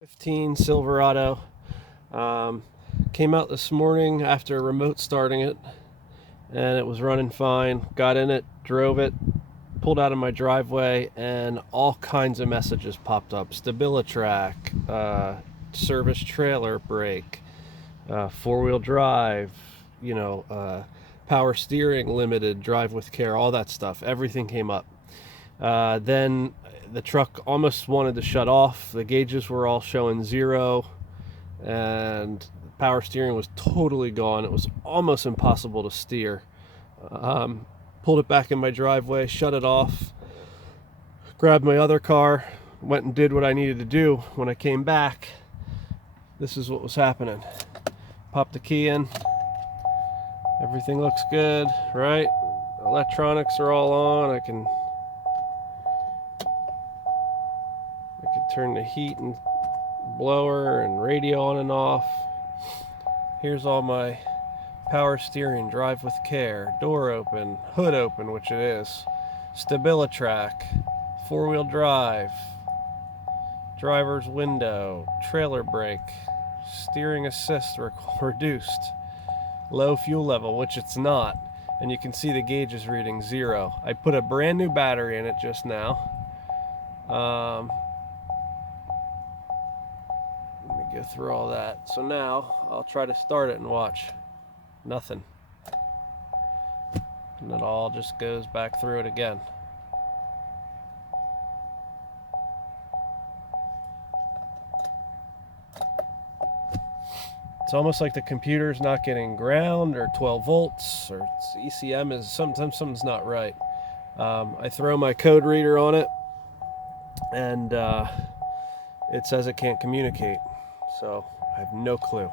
15 Silverado. Came out this morning after remote starting it, and it was running fine. Got in it, drove it, pulled out of my driveway, and all kinds of messages popped up. StabiliTrak, service trailer brake, four-wheel drive, power steering limited, drive with care, all that stuff. Everything came up. Then the truck almost wanted to shut off. The gauges were all showing 0, and power steering was totally gone. It was almost impossible to steer. Pulled it back in my driveway, shut it off, grabbed my other car, went and did what I needed to do. When I came back, this is what was happening. Popped the key in. Everything looks good, right? Electronics are all on. I can turn the heat and blower and radio on and off. Here's all my power steering, drive with care, door open, hood open, which it is, StabiliTrak, four-wheel drive, driver's window, trailer brake, steering assist reduced, low fuel level, which it's not, and you can see the gauge is reading 0. I put a brand new battery in it just now. Let me go through all that. So now I'll try to start it and watch. Nothing. And it all just goes back through it again. It's almost like the computer's not getting ground or 12 volts, or ECM is sometimes something's not right. I throw my code reader on it, and it says it can't communicate. So I have no clue.